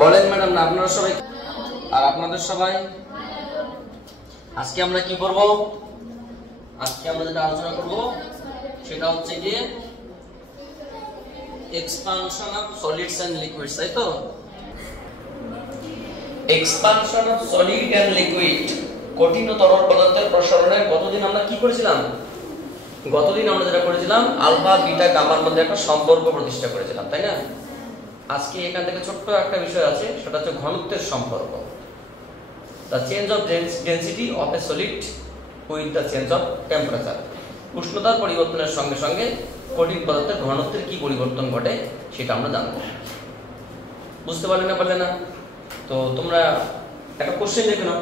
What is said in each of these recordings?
বলেন ম্যাডাম না আপনারা সবাই আর আপনাদের সবাই আজকে আমরা কি করব? আজকে আমরা যেটা আলোচনা করব সেটা হচ্ছে যে expansion of solids and liquids, তাই তো? Expansion of solid and liquid, কঠিন ও তরল পদার্থের প্রসারণে গতদিন আমরা কি করেছিলাম? গতদিন আমরা যেটা করেছিলাম আলফা বিটা গামার মধ্যে একটা সম্পর্ক প্রতিষ্ঠা করেছিলাম, তাই না? আজকে এখান থেকে ছোট্ট একটা বিষয় আছে, সেটা হচ্ছে ঘনত্বের সম্পর্ক। The change of density of A solid with the change of temperature, উষ্ণতার পরিবর্তনের সঙ্গে সঙ্গে কঠিন পদার্থের ঘনত্বের কি পরিবর্তন ঘটে সেটা আমরা জানবো। বুঝতে পারলে না পারলে না? তো তোমরা একটা কোশ্চেন দেখে নাও,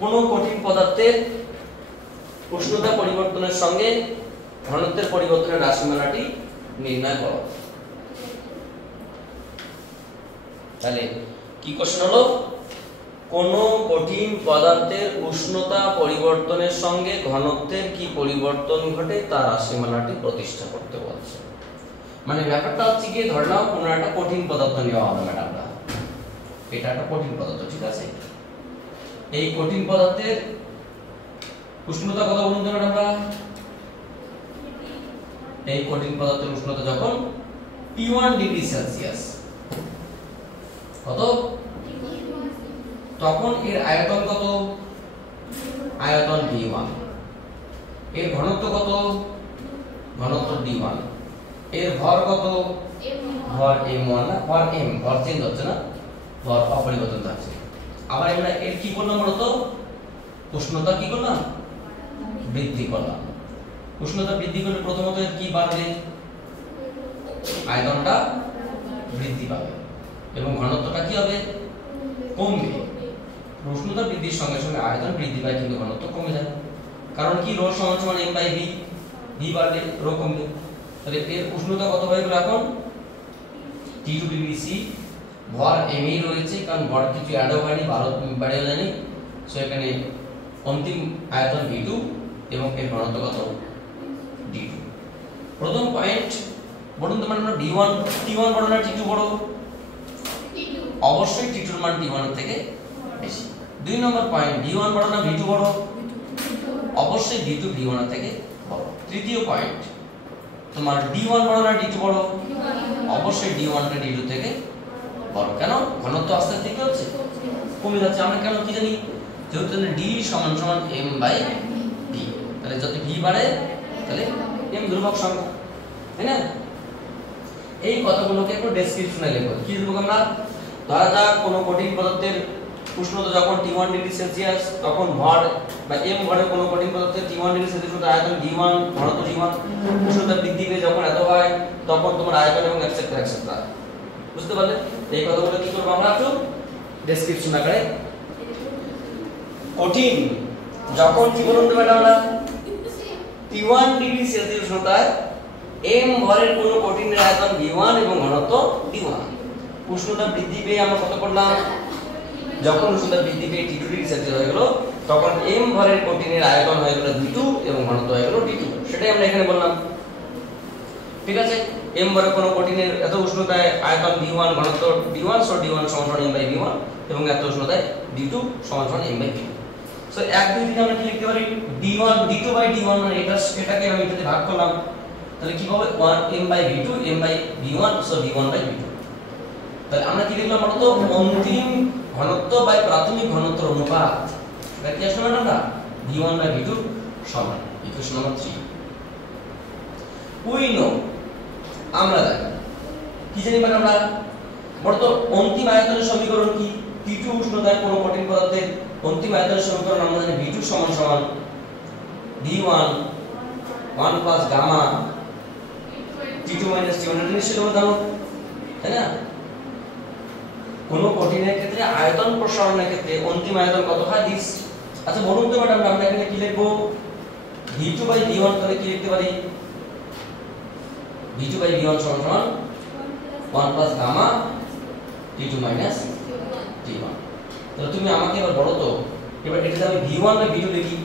কোন কঠিন পদার্থের উষ্ণতা পরিবর্তনের সঙ্গে ঘনত্বের পরিবর্তনের রাশিমালাটি নির্ণয় করো। তাহলে কি কোশ্চেন হলো? কোন কঠিন পদার্থের উষ্ণতা পরিবর্তনের সঙ্গে ঘনত্বের কি পরিবর্তন ঘটে তার রাশিমালাটি প্রতিষ্ঠা করতে বলছে। মানে ব্যাপারটা হচ্ছে কি, ধরে নাও কোনো একটা কঠিন পদার্থ নেওয়া হবে ম্যাডামরা, এটা একটা কঠিন পদার্থ, ঠিক আছে? এই কঠিন পদার্থের উষ্ণতা কত বলুন তো ম্যাডামরা? এই কঠিন পদার্থের উষ্ণতা যখন T1 ডিগ্রি সেলসিয়াস, কত? তখন এর আয়তন কত? আয়তন V1। এর ঘনত্ব কত? ঘনত্ব D1। এর ভর কত? ভর M1 না, ভর M, ভর চেঞ্জ হচ্ছে না, ভর অপরিবর্তন থাকছে। আবার আমরা এর কি করলাম বলতো? উষ্ণতা কি করলাম? বৃদ্ধি করলাম। উষ্ণতা বৃদ্ধি করলে প্রথমত এর কি বাড়বে? আয়তনটা বৃদ্ধি পাবে এবং ঘনত্বটা কি হবে? কমবে। উষ্ণতা বৃদ্ধির সঙ্গে সঙ্গে আয়তন বৃদ্ধি পায় কিন্তু ঘনত্ব কমে যায়। কারণ কি? রো সমান সমান m বাই v, v বাড়লে রো কমবে। তাহলে এর উষ্ণতা কত হয়ে গেল এখন? T2 ডিগ্রি C, ভর m ই রয়েছে কারণ ভর কিছু অ্যাড হয়নি, বাড়িয়ে যায়নি। সো এখানে অন্তিম আয়তন V2 এবং এর ঘনত্ব কত? D2। প্রথম পয়েন্ট বলুন তো মানে D1 T1 বড় না T2 বড়? T2। অবশ্যই T2 এর মান D1 এর থেকে বেশি। দুই নম্বর পয়েন্ট, D1 বড় না V2 বড়? অবশ্যই D2 V1 এর থেকে বড়। তৃতীয় পয়েন্ট তোমার D1 বড় না D2 বড়? অবশ্যই D1 টা D2 থেকে বড়। কেন? ঘনত্ব আস্তে আস্তে কি হচ্ছে? কমে যাচ্ছে। আমরা কেন কি জানি? যেহেতু D সমান সমান m বাই v, তাহলে যত v বাড়ে তাহলে m ধ্রুবক সংখ্যা, তাই না? এই কথাগুলোকে একটু ডেসক্রিপশনে লিখো। কি লিখব আমরা? ধরা যাক কোনো কঠিন পদার্থের উষ্ণতা যখন T1 ডিগ্রি সেলসিয়াস, তখন ভর বা m ভরের কোনো কঠিন পদার্থের T1 ডিগ্রি সেলসিয়াস আয়তন D1, ঘনত্ব D1, উষ্ণতা বৃদ্ধি পেয়ে যখন এত হয় তখন তোমার আয়তন এবং এটসেট্রা এটসেট্রা। বুঝতে পারলে? এই কথাগুলো কি করব আমরা একটু ডেসক্রিপশন আকারে। কঠিন যখন কি বলুন তো ম্যাডাম আমরা T1 ডিগ্রি সেলসিয়াস উষ্ণতায় m ভরের কোনো কঠিনের আয়তন V1 এবং ঘনত্ব D1। উষ্ণতা বৃদ্ধি পেয়ে আমরা কত করলাম? যখন উষ্ণতা বৃদ্ধি পেয়ে T2 ডিগ্রি সেলসিয়াস হয়ে গেল তখন m ভরের কঠিনের আয়তন হয়ে গেল V2 এবং ঘনত্ব হয়ে গেল D2। সেটাই আমরা এখানে বললাম, ঠিক আছে? m ভরের কোনো কঠিনের এত উষ্ণতায় আয়তন V1, ঘনত্ব D1, সো D1 সমান সমান m বাই V1 এবং এত উষ্ণতায় D2 সমান সমান m বাই V2। সো এক দুই থেকে আমরা কি লিখতে পারি? D1 D2 বাই D1 মানে এটাকে আমি এটাতে ভাগ করলাম, তাহলে কি হবে? 1 m by V2 m by V1, so D1 by V2। তাহলে আমরা কি লিখলাম বলতো? অন্তিম ঘনত্ব বাই প্রাথমিক ঘনত্বের অনুপাত। এটা কি আসলে আমরা V1 বাই V2 সমান ইকুয়েশন নাম্বার 3। উই নো, আমরা জানি, কি জানি মানে আমরা বলতো অন্তিম আয়তনের সমীকরণ কি? T2 উষ্ণতায় কোনো কঠিন পদার্থের অন্তিম আয়তনের সমীকরণ আমরা জানি V2 সমান সমান V1 1 plus gamma T2 minus T1। এটা নিশ্চয়ই তোমরা জানো, তাই না? কোন কঠিনের ক্ষেত্রে আয়তন প্রসারণের ক্ষেত্রে অন্তিম আয়তন কত হয়? দিস। আচ্ছা বলুন তো ম্যাডাম আমরা এখানে কি লিখবো? V2 বাই V1, তাহলে কি লিখতে পারি? V2 বাই V1 সমান সমান 1 plus gamma T2 minus T1। তাহলে তুমি আমাকে এবার বলো তো, এবার এটাতে আমি V1 বাই V2 লিখি,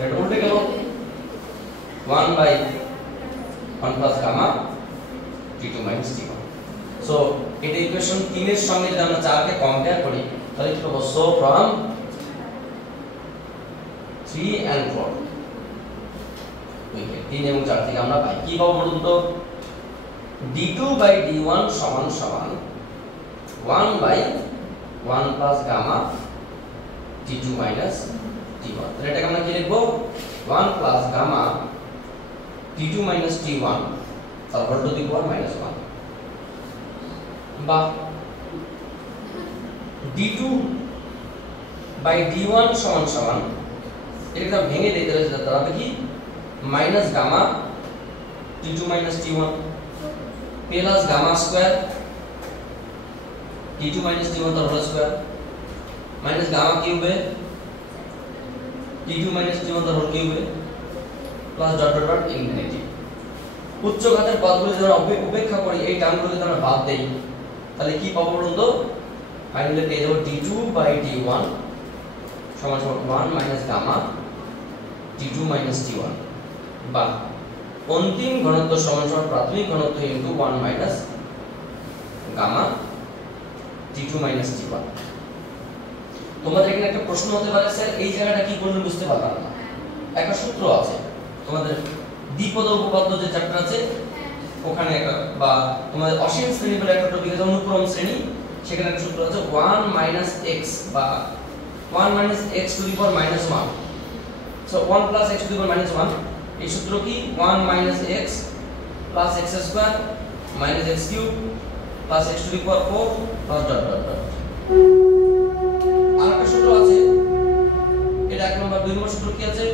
এটা উল্টে গেল। 1 by 1 plus gamma t2 minus t1 so এটা ইকুয়েশন 3 এর সঙ্গে যদি আমরা 4 কে কম্পেয়ার করি তাহলে কি পাবো সো ফ্রম 3 and 4 ওকে 3 এবং 4 থেকে আমরা পাই কি পাবো বলুন তো d2 by d1 সমান সমান 1 by 1 plus gamma t2 minus t1 তাহলে এটাকে আমরা কি লিখবো 1 plus gamma t2 minus t1 তারপর টু দি পাওয়ার -1 বা d2 by d1 সমান সমান এটা ভেঙে দিতে হবে তাহলে কি minus gamma t2 minus t1 plus gamma square t2 minus t1 তার হোল স্কয়ার মাইনাস গামা কিউবে t2 minus t1 তার হোল কিউবে plus dot dot dot infinity উচ্চ ঘাতের পদগুলো যদি আমরা উপেক্ষা করি এই টার্মগুলো যদি আমরা বাদ দেই তাহলে কি পাবো বলুন তো ফাইনালি পেয়ে যাব d2 by d1 সমান সমান 1 minus gamma t2 minus t1 বা অন্তিম ঘনত্ব সমান সমান প্রাথমিক ঘনত্ব into 1 minus gamma t2 minus t1 তোমাদের এখানে একটা প্রশ্ন হতে পারে স্যার এই জায়গাটা কি করলে বুঝতে পারলাম না একটা সূত্র আছে তোমাদের দ্বিপদ উপপাদ্য যে চ্যাপ্টার আছে ওখানে একটা বা তোমাদের অসীম শ্রেণী বলে একটা টপিক আছে অনুক্রম শ্রেণী সেখানে একটা সূত্র আছে 1 minus x বা 1 minus x to the power -1 so 1 plus x to the power -1 এই সূত্র কি 1 minus x plus x square minus x cube plus x to the power 4 plus dot dot dot আরেকটা সূত্র আছে এটা এক নম্বর 2 নম্বর সূত্র কি আছে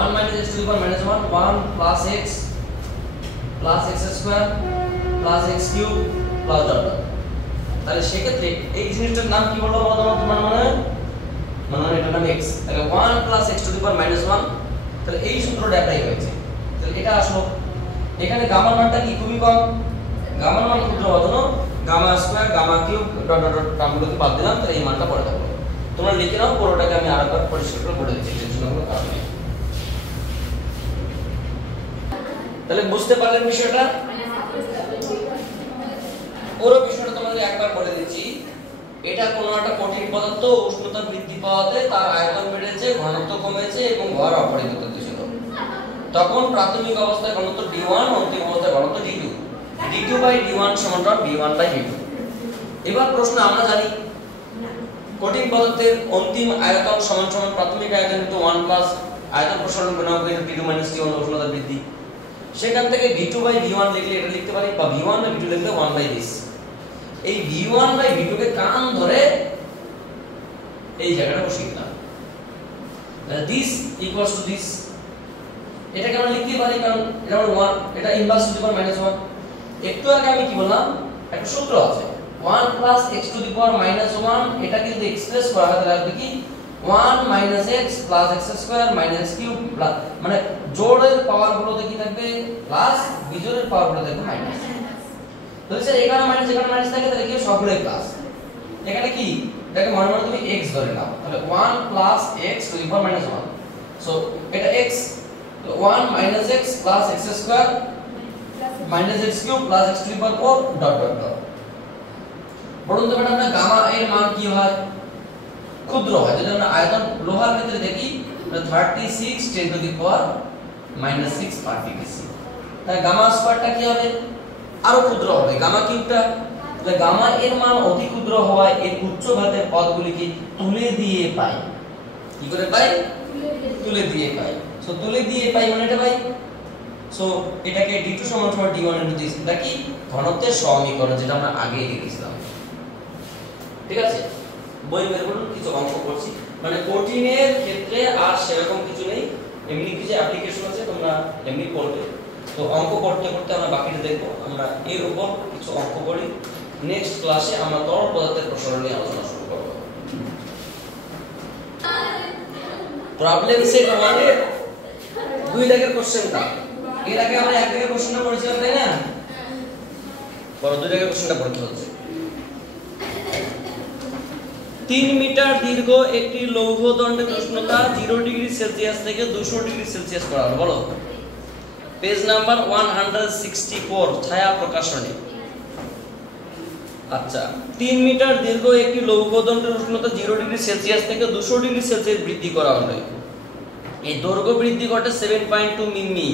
1 minus x to the power -1 1 plus x square plus x cube plus dot dot তাহলে সেক্ষেত্রে এই জিনিসটার নাম কি বলবো তোমার মানে এটার নাম x তাহলে 1 plus x to the power -1 তাহলে এই সূত্রটা অ্যাপ্লাই হয়েছে তাহলে এটা আসলো এখানে গামার মানটা কি খুবই কম গামার মান ক্ষুদ্র হতো gamma square gamma cube dot dot dot টার্মগুলোকে বাদ দিলাম তাহলে এই মানটা পড়ে থাকলো তোমরা লিখে নাও পুরোটাকে আমি আরেকবার পরিষ্কার করে বলে দিচ্ছি টেনশন কোনো কারণ নেই তাহলে বুঝতে পারলেন বিষয়টা পুরো বিষয়টা তোমাদের একবার বলে দিচ্ছি এটা কোনো একটা কঠিন পদার্থ উষ্ণতা বৃদ্ধি পাওয়াতে তার আয়তন বেড়েছে ঘনত্ব কমেছে এবং ভর অপরিবর্তিত ছিল তখন প্রাথমিক অবস্থায় ঘনত্ব d1 অন্তিম অবস্থায় ঘনত্ব d2 d2 by d1 সমান b1 by d2 এবার প্রশ্ন আমরা জানি কঠিন পদার্থের অন্তিম আয়তন সমান সমান প্রাথমিক আয়তন ইনটু 1 প্লাস আয়তন প্রসারণ গুণাঙ্ক ইনটু d2 minus t1 উষ্ণতা বৃদ্ধি সেখান থেকে v2 by v1 লিখলে এটা লিখতে পারি বা v1 by v2 লিখলে 1 by this এই v1 by v2 কে কান ধরে এই জায়গাটা বসিয়ে দিলাম this equals to this এটাকে আমরা লিখতে পারি কারণ এটা 1 এটা ইনভার্স টু দি পাওয়ার -1 একটু আগে আমি কি বললাম একটা সূত্র আছে 1 plus x to the power -1 এটা কিন্তু এক্সপ্রেস করা হয় তাহলে আসবে কি 1 minus x plus x square minus x cube plus মানে জোড়ের পাওয়ার গুলোতে কি থাকবে প্লাস বিজোড়ের পাওয়ার গুলো থাকবে মাইনাস তাহলে স্যার এখানে মাইনাস থাকে তাহলে কি সবগুলোই প্লাস এখানে কি এটাকে মনে মনে তুমি x ধরে নাও তাহলে 1 plus x to the power -1 so এটা x 1 minus x plus x square minus x cube plus x to the power 4 dot dot dot বলুন তো ম্যাডাম না গামা এর মান কি হয় ক্ষুদ্র হয় যদি আমরা আয়তন লোহার ক্ষেত্রে দেখি 36 10 to the power -6 per degree C তাহলে গামা স্কয়ারটা কি হবে আরো ক্ষুদ্র হবে গামা কিউবটা তাহলে গামা এর মান অতি ক্ষুদ্র হওয়ায় এর উচ্চ ঘাতের পদগুলিকে তুলে দিয়ে পাই কি করে পাই তুলে দিয়ে পাই সো তুলে দিয়ে পাই মানে এটা পাই সো এটাকে d2 সমান সমান d1 ইনটু দিস এটা কি ঘনত্বের সমীকরণ যেটা আমরা আগে লিখেছিলাম ঠিক আছে বই বের করুন কিছু অঙ্ক করছি মানে কঠিনের ক্ষেত্রে আর সেরকম কিছু নেই এমনি কিছু অ্যাপ্লিকেশন আছে তোমরা এমনি করবে তো অঙ্ক করতে করতে আমরা বাকিটা দেখব আমরা এর উপর কিছু অঙ্ক করি নেক্সট ক্লাসে আমরা তরল পদার্থের প্রসারণ নিয়ে আলোচনা শুরু করব প্রবলেম সেট 1 এর 2 দাগের কোশ্চেনটা এর আগে আমরা এক দাগের কোশ্চেনটা পড়েছিলাম তাই না পরে 2 দাগের কোশ্চেনটা পড়তে হচ্ছে 3 মিটার দীর্ঘ একটি লৌহ দণ্ডের উষ্ণতা 0 ডিগ্রি সেলসিয়াস থেকে 200 ডিগ্রি সেলসিয়াস করা হলো বলো পেজ নাম্বার 164 ছায়া প্রকাশনী। আচ্ছা, 3 মিটার দীর্ঘ একটি লৌহদণ্ডের উষ্ণতা 0 ডিগ্রি সেলসিয়াস থেকে 200 ডিগ্রি সেলসিয়াস বৃদ্ধি করা হলো। এই দৈর্ঘ্য বৃদ্ধি ঘটে 7.2 মিমি।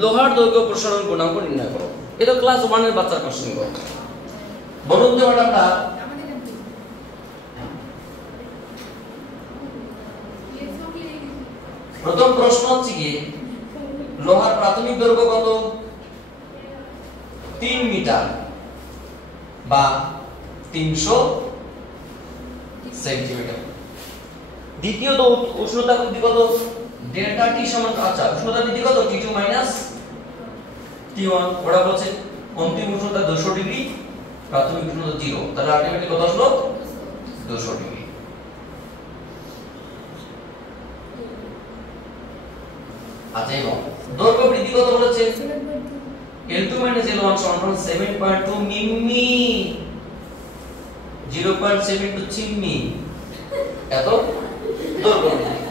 লোহার দৈর্ঘ্য প্রসারণ গুণাঙ্ক নির্ণয় করো। এটা ক্লাস 1 এর বাচ্চার কোশ্চেন গো। বলুন তো ম্যাডামরা, প্রথম প্রশ্ন হচ্ছে কি, লোহার প্রাথমিক দৈর্ঘ্য কত? 3 মিটার বা 300 সেন্টিমিটার। দ্বিতীয়ত উষ্ণতা বৃদ্ধি কত? ডেল্টা টি সমান, আচ্ছা উষ্ণতা বৃদ্ধি কত? T2 T1। ওরা বলছে অন্তিম উষ্ণতা 200 ডিগ্রি, প্রাথমিক উষ্ণতা 0, তাহলে আলটিমেটলি কত আসলো? 200 ডিগ্রি। আচ্ছা, এবং দৈর্ঘ্য বৃদ্ধি কত বলেছে? L2 L1 সমান 7.2 মিমি, 0.72 চিমনি। এত দৈর্ঘ্য বৃদ্ধি।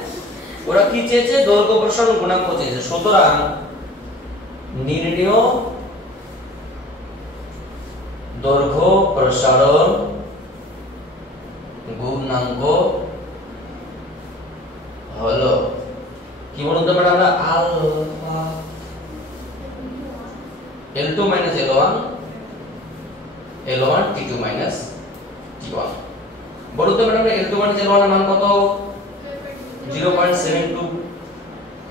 ওরা কি চেয়েছে? দৈর্ঘ্য প্রসারণ গুণাঙ্ক চেয়েছে। সুতরাং নির্ণেয় দৈর্ঘ্য প্রসারণ গুণাঙ্ক হলো কি বলুন তো ম্যাডাম? আমরা alpha L2 L1 L1 T2 T1। বলুন তো ম্যাডাম, L2 L1 এর মান কত? 0.72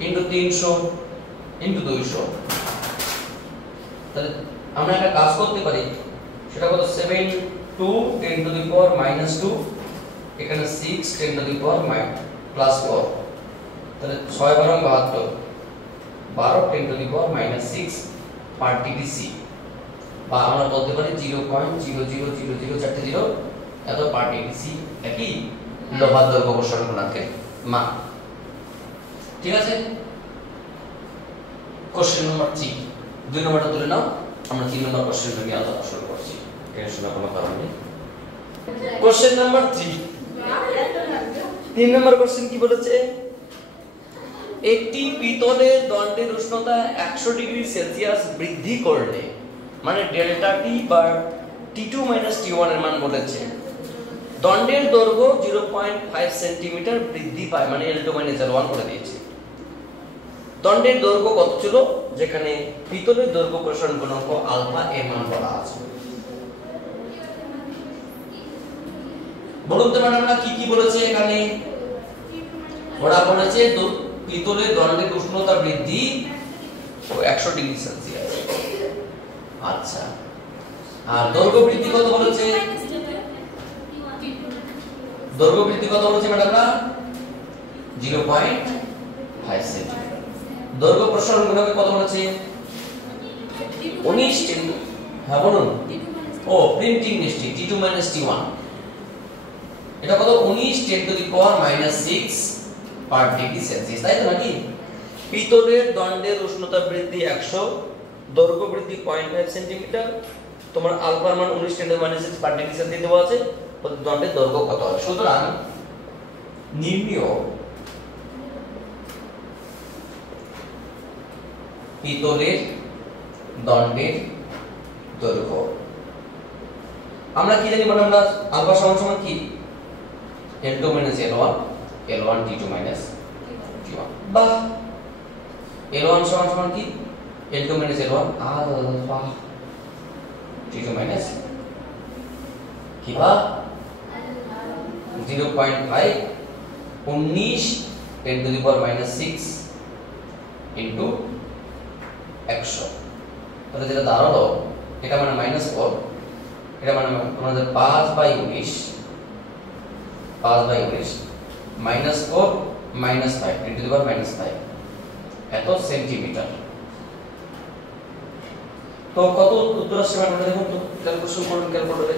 ইনটু 300 ইনটু 200। তাহলে আমরা একটা কাজ করতে পারি, সেটা কত? 7 2 10 টু দি পাওয়ার -2, এখানে 6 10 টু দি পাওয়ার +4, তাহলে 6 12 72, 12 10 to the power -6 per degree C, বা আমরা বলতে পারি 0.0000 চারটে 0 এত পার ডিগ্রি সি একই লোহার দৈর্ঘ্য প্রসারণ গুণাঙ্কের মান। ঠিক আছে? কোশ্চেন নাম্বার 3, 2 নম্বরটা তুলে নাও, আমরা 3 নম্বর কোশ্চেনটা নিয়ে আলোচনা শুরু করছি। টেনশন কোনো কারণ নেই। কোশ্চেন নাম্বার 3 নম্বর কোশ্চেন কি বলেছে? একটি পিতলের দণ্ডের উষ্ণতা 100 ডিগ্রি সেলসিয়াস বৃদ্ধি করলে, মানে ডেল্টা টি বা T2 T1 এর মান বলেছে, দণ্ডের দৈর্ঘ্য 0.5 সেন্টিমিটার বৃদ্ধি পায়, মানে L2 L1 করে দিয়েছে। দণ্ডের দৈর্ঘ্য কত ছিল? যেখানে পিতলের দৈর্ঘ্য প্রসারণ গুণাঙ্ক আলফা এর মান বলা আছে। বলুন তো ম্যাডামরা কি কি বলেছে এখানে? ওরা বলেছে পিতলের দণ্ডের উষ্ণতা বৃদ্ধি 100 ডিগ্রি সেলসিয়াস। আচ্ছা, আর দৈর্ঘ্য বৃদ্ধি কত বলেছে? দৈর্ঘ্য বৃদ্ধি কত বলেছে ম্যাডামরা? 0.5 সেন্টিমিটার। দৈর্ঘ্য প্রসারণ গুণাঙ্ক কত বলেছে? 19 হ্যাঁ বলুন। ও প্রিন্টিং মিস্টেক, T2 T1। এটা কত? 19 10 to the power -6 per degree Celsius, তাই তো নাকি? পিতলের দণ্ডের উষ্ণতা বৃদ্ধি 100, দৈর্ঘ্য বৃদ্ধি 0.5 সেন্টিমিটার, তোমার আলফার মান 19 10 to the -6 per degree Celsius দেওয়া আছে, দণ্ডের দৈর্ঘ্য কত হবে? সুতরাং নির্ণেয় পিতলের দণ্ডের দৈর্ঘ্য। আমরা কি জানি ম্যাডাম? আলফা সমান সমান কি? L2 L1 L1 T2 T1। বাহ, L1 সমান সমান কি? L2 L1 আলফা T2 কি বা 0.5 19 10 টু দি পাওয়ার -6 ইনটু 100। তাহলে যেটা দাঁড়ালো, এটা মানে -4, এটা মানে তোমাদের 5/19 -4 -5 10 টু দি পাওয়ার -5 এত সেন্টিমিটার। তো কত উত্তর আসছে ম্যাডাম? দেখুন তো, ক্যালকুলেশন করুন ক্যালকুলেটরে।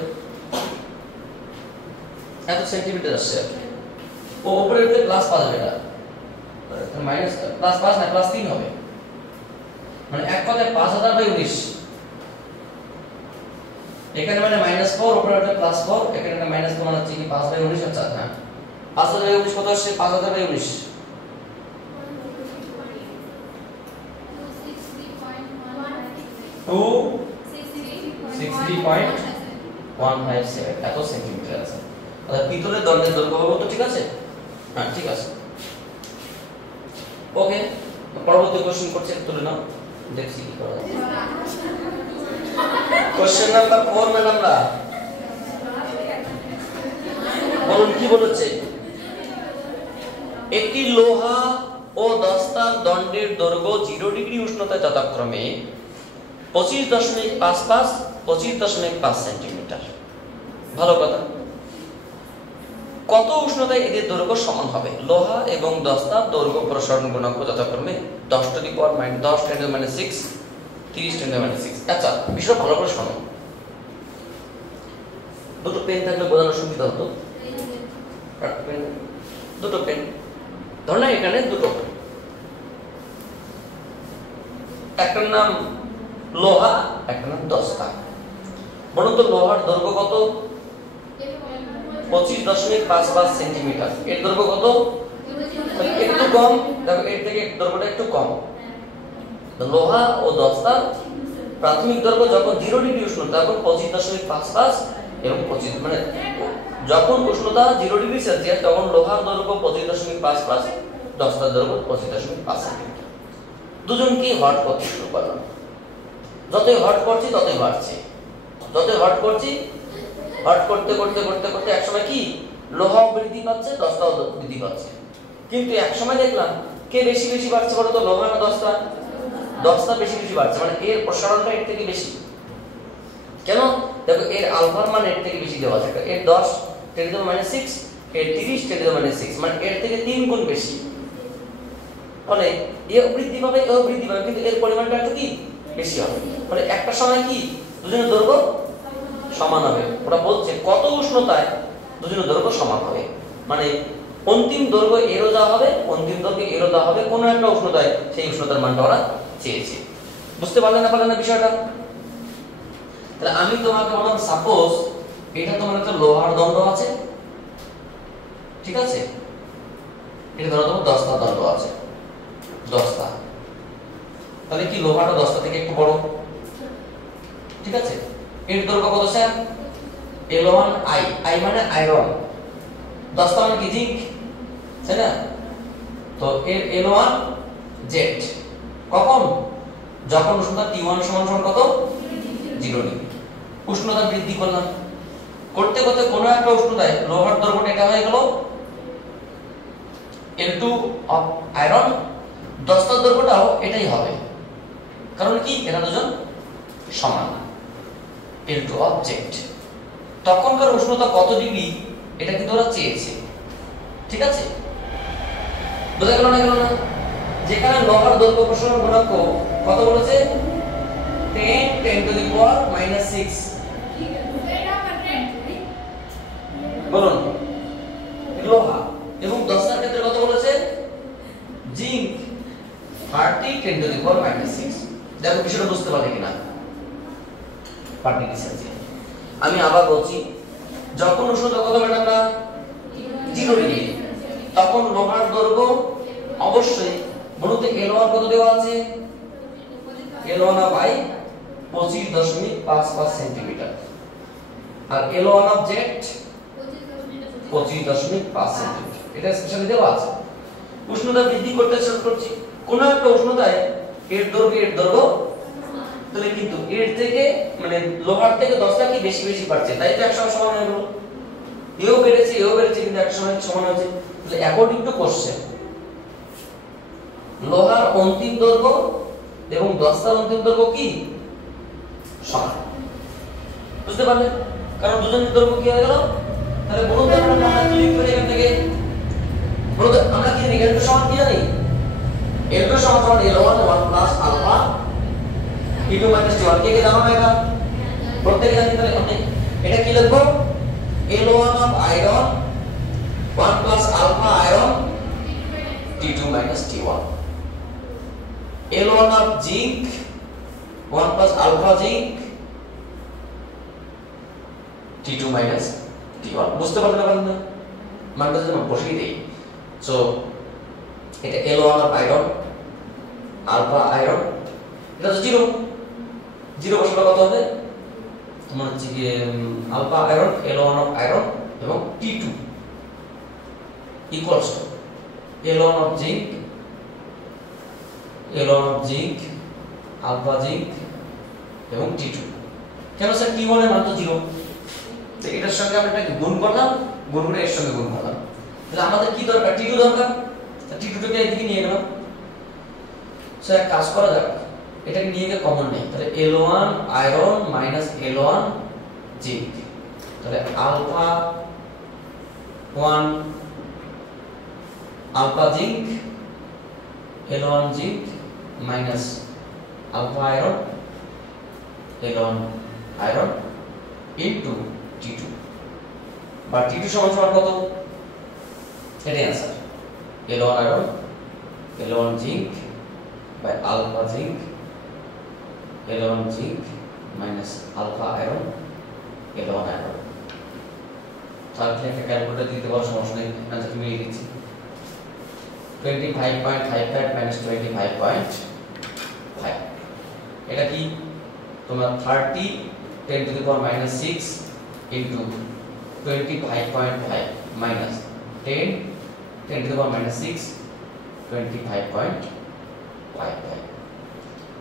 এত সেন্টিমিটার আসছে। ও উপরে উঠলে +5 হবে, এটা মাইনাস +5 না +3 হবে, মানে এক কথায় 5000/19। এখানে মানে -4, উপরে উঠলে +4, এখানে -4 মানে হচ্ছে কি 5/19। আচ্ছা হ্যাঁ, 5000/19 কত আসছে? 5000/19 60.157 এত সেন্টিমিটার আছে। অর্থাৎ পিতলের দণ্ডের দৈর্ঘ্য হবে তো, ঠিক আছে? হ্যাঁ ঠিক আছে, ওকে। পরবর্তী কোশ্চেন করছে, তুলে নাও, দেখছি কি করা যায়। কোশ্চেন নাম্বার 4 ম্যাডামরা বলুন কি বলেছে? একটি লোহা ও দস্তার দণ্ডের দৈর্ঘ্য 0 ডিগ্রি উষ্ণতায় যথাক্রমে 25.55 25.5 সেন্টিমিটার। ভালো কথা। কত উষ্ণতায় এদের দৈর্ঘ্য সমান হবে? লোহা এবং দস্তার দৈর্ঘ্য প্রসারণ গুণাঙ্ক যথাক্রমে 10 to the power -10 10 to the -6 30 10 to দি -6। আচ্ছা, বিষয়টা ভালো করে শোনো। দুটো পেন থাকলে বোঝানোর সুবিধা হতো। দুটো পেন ধর না, এখানে দুটো, একটার নাম লোহা, একটার নাম দস্তা। বলুন তো লোহার দৈর্ঘ্য কত? 25.55 সেন্টিমিটার। এর দৈর্ঘ্য কত? একটু কম, দেখো এর থেকে দৈর্ঘ্যটা একটু কম। লোহা ও দস্তার প্রাথমিক দৈর্ঘ্য যখন 0 ডিগ্রি উষ্ণতা তখন 25.55 এবং 25 মানে যখন উষ্ণতা 0 ডিগ্রি সেলসিয়াস তখন লোহার দৈর্ঘ্য 25.55, দস্তার দৈর্ঘ্য 25.5 সেন্টিমিটার। দুজনকে হট করতে শুরু করলাম। যতই হট করছি ততই বাড়ছে, যতই হট করছি, হট করতে করতে করতে করতে একসময় কি লোহাও বৃদ্ধি পাচ্ছে, দস্তাও বৃদ্ধি পাচ্ছে। কিন্তু একসময় দেখলাম কে বেশি বেশি বাড়ছে বলো তো, লোহা না দস্তা? দস্তা বেশি বেশি বাড়ছে, মানে এর প্রসারণটা এর থেকে বেশি। কেন? দেখো এর আলফার মান এর থেকে বেশি দেওয়া আছে, এর 10 10 টু দি -6, এর 30 10 টু দি -6, মানে এর থেকে 3 গুণ বেশি। ফলে এ বৃদ্ধি পাবে, এও বৃদ্ধি পাবে, কিন্তু এর পরিমাণটা একটু কি বেশি হবে। ফলে একটা সময় কি দুজনের দৈর্ঘ্য সমান হবে। ওরা বলছে কত উষ্ণতায় দুজনের দৈর্ঘ্য সমান হবে, মানে অন্তিম দৈর্ঘ্য এরও যা হবে, অন্তিম দৈর্ঘ্য এরও যা হবে, কোনো একটা উষ্ণতায় সেই উষ্ণতার মানটা ওরা চেয়েছে। বুঝতে পারলে না বিষয়টা? তাহলে আমি তোমাকে বললাম সাপোজ এটা তোমার একটা লোহার দণ্ড আছে, ঠিক আছে? এটা ধরো তোমার দস্তা দণ্ড আছে, দস্তা। তাহলে কি লোহাটা দস্তা থেকে একটু বড়, ঠিক আছে? এর দৈর্ঘ্য কত স্যার? L1 I মানে আয়রন, দস্তা মানে কি জিঙ্ক, তাই না? তো এর L1 Z কখন? যখন উষ্ণতা T1 সমান কত? 0 ডিগ্রি। উষ্ণতা বৃদ্ধি করলাম, করতে করতে কোনো একটা উষ্ণতায় লোহার দৈর্ঘ্যটা এটা হয়ে গেল L2 অফ আয়রন, দস্তার দৈর্ঘ্যটাও এটাই হবে, কারণ কি এরা দুজন সমান, L2 অফ Z। তখনকার উষ্ণতা কত ডিগ্রি এটা কিন্তু ওরা চেয়েছে, ঠিক আছে? বোঝা গেল না? যেখানে লোহার দৈর্ঘ্য প্রসারণ গুণাঙ্ক কত বলেছে? 10 10 টু দি পাওয়ার -6। বলুন লোহা এবং দস্তার ক্ষেত্রে কত বলেছে? Zinc 30 10 to the power -6। দেখো বিষয়টা বুঝতে পারলে কিনা? Particle sense. আমি আবার বলছি, যখন উষ্ণতা কত ম্যাডামরা 0 ডিগ্রি, তখন লোহার দৈর্ঘ্য অবশ্যই বলুন তো L1 কত দেওয়া আছে? L1 অফ I 25.55 সেন্টিমিটার, আর L1 অফ Z 25.5 সেন্টিমিটার। এটা স্পেশালি দেওয়া আছে। উষ্ণতা বৃদ্ধি করতে শুরু করছি, কোন একটা উষ্ণতায় এর দৈর্ঘ্য তাহলে কিন্তু এর থেকে মানে লোহার থেকে দস্তা কি বেশি বেশি বাড়ছে, তাই তো একসময় সমান হয়ে গেল। এও বেড়েছে কিন্তু একসময় সমান হয়েছে। তাহলে অ্যাকর্ডিং টু কোশ্চেন লোহার অন্তিম দৈর্ঘ্য এবং দস্তার অন্তিম দৈর্ঘ্য কি সমান। বুঝতে পারলেন? কারণ দুজনের দৈর্ঘ্য কি হয়ে গেল। তাহলে বলুন তো আমরা ক্লিক করে এখান থেকে বলুন আমরা কি জানি L2 সমান কি জানি? L2 সমান L1 1 plus alpha T2 minus T1 কে জানা না? এটা প্রত্যেকে জানি। তাহলে এটা কি লিখবো? L1 of iron 1 plus alpha iron T2 minus T1, L1 of zinc 1 plus alpha zinc T2 minus T1। বুঝতে পারলেন না? মানটা যদি আমরা বসিয়ে দেই, সো এটা L1 of iron alpha iron, এটা তো 0 জিরো বসালে কত হবে তোমার হচ্ছে কি alpha iron L1 of iron এবং T2 equals to L1 of zinc alpha zinc এবং T2 কেন স্যার T1 এর মান তো 0 তো এটার সঙ্গে আমরা এটাকে গুণ করলাম গুণ করে এর সঙ্গে গুণ করলাম তাহলে আমাদের কি দরকার T2 দরকার T2 টাকে এদিকে নিয়ে গেলাম স্যার এক কাজ করা যাক এটাকে নিয়ে গিয়ে কমন নেই তাহলে L1 iron minus L1 zinc তাহলে alpha 1 alpha zinc L1 zinc minus alpha iron L1 iron into T2 বা T2 সমান সমান কত এটাই answer L1 iron L1 zinc by alpha zinc L1 zinc minus alpha iron L1 iron তাহলে একটা calculator দিতে পারো সমস্যা নেই আচ্ছা তুমি লিখে দিচ্ছি 25.55 minus 25.5 এটা কি তোমার 30 10 to the power minus 6 into 25.5 minus 10 10 to the power minus 6 25.55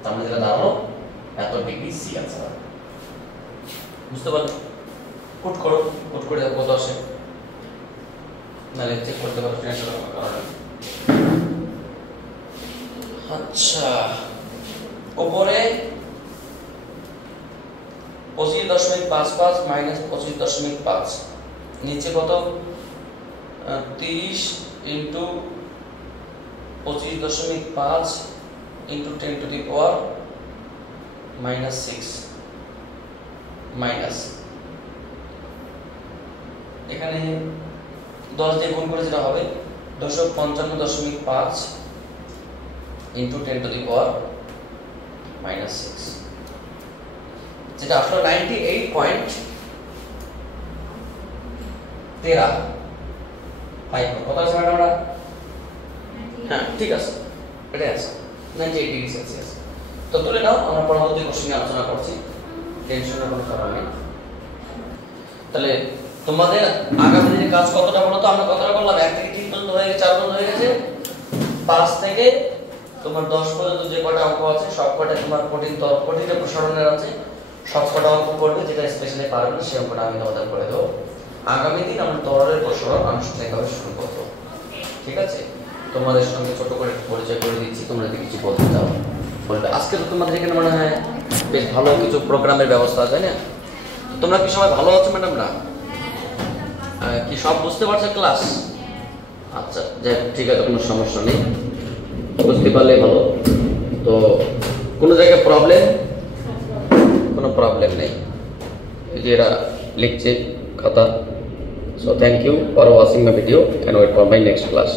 তার মানে যেটা দাঁড়ালো এত ডিগ্রি সি आंसर বুঝতে পারলে কোড করে দেখো কত আসে নালে চেক করতে পারো টেনশন করার কারণে আচ্ছা উপরে 25.55 মাইনাস 25.5 নিচে কত 30 into 25.5 into 10 to the power minus 6 minus এখানে 10 দিয়ে গুণ করে যেটা হবে 255.5 into 10 to the power minus 6 যেটা আসলে 98.13 কত আছে ম্যাডাম আমরা হ্যাঁ ঠিক আছে এটা আছে 98 ডিগ্রি সেলসিয়াস তো তুলে নাও আমরা পরবর্তী কোশ্চেনে আলোচনা করছি টেনশনের কোনো কারণ নেই তাহলে তোমাদের আগামী দিনে কাজ কতটা বলো তো আমরা কতটা করলাম 1 থেকে 3 পর্যন্ত হয়ে গেছে 4 পর্যন্ত হয়ে গেছে 5 থেকে তোমার 10 পর্যন্ত যে কটা অঙ্ক আছে সব কটা তোমার কঠিন প্রসারণের আছে সব কটা অঙ্ক করবে যেটা স্পেশালি পারবে না সেই অঙ্কটা আমি তোমাদের করে দেব আগামী দিন আমরা তরলের প্রসারণ আনুষ্ঠানিকভাবে শুরু করব ঠিক আছে তোমাদের সঙ্গে ছোট করে পরিচয় করে দিচ্ছি তোমরা যদি কিছু বলতে চাও বলবে আজকে তো তোমাদের এখানে মনে হয় বেশ ভালো কিছু প্রোগ্রামের ব্যবস্থা আছে না তোমরা কি সবাই ভালো আছো ম্যাডাম না কি সব বুঝতে পারছো ক্লাস আচ্ছা যাই ঠিক আছে কোনো সমস্যা নেই বুঝতে পারলে ভালো তো কোনো জায়গায় কোনো প্রবলেম নেই এই যে এরা লিখছে খাতা so thank you for watching my video and wait for my next class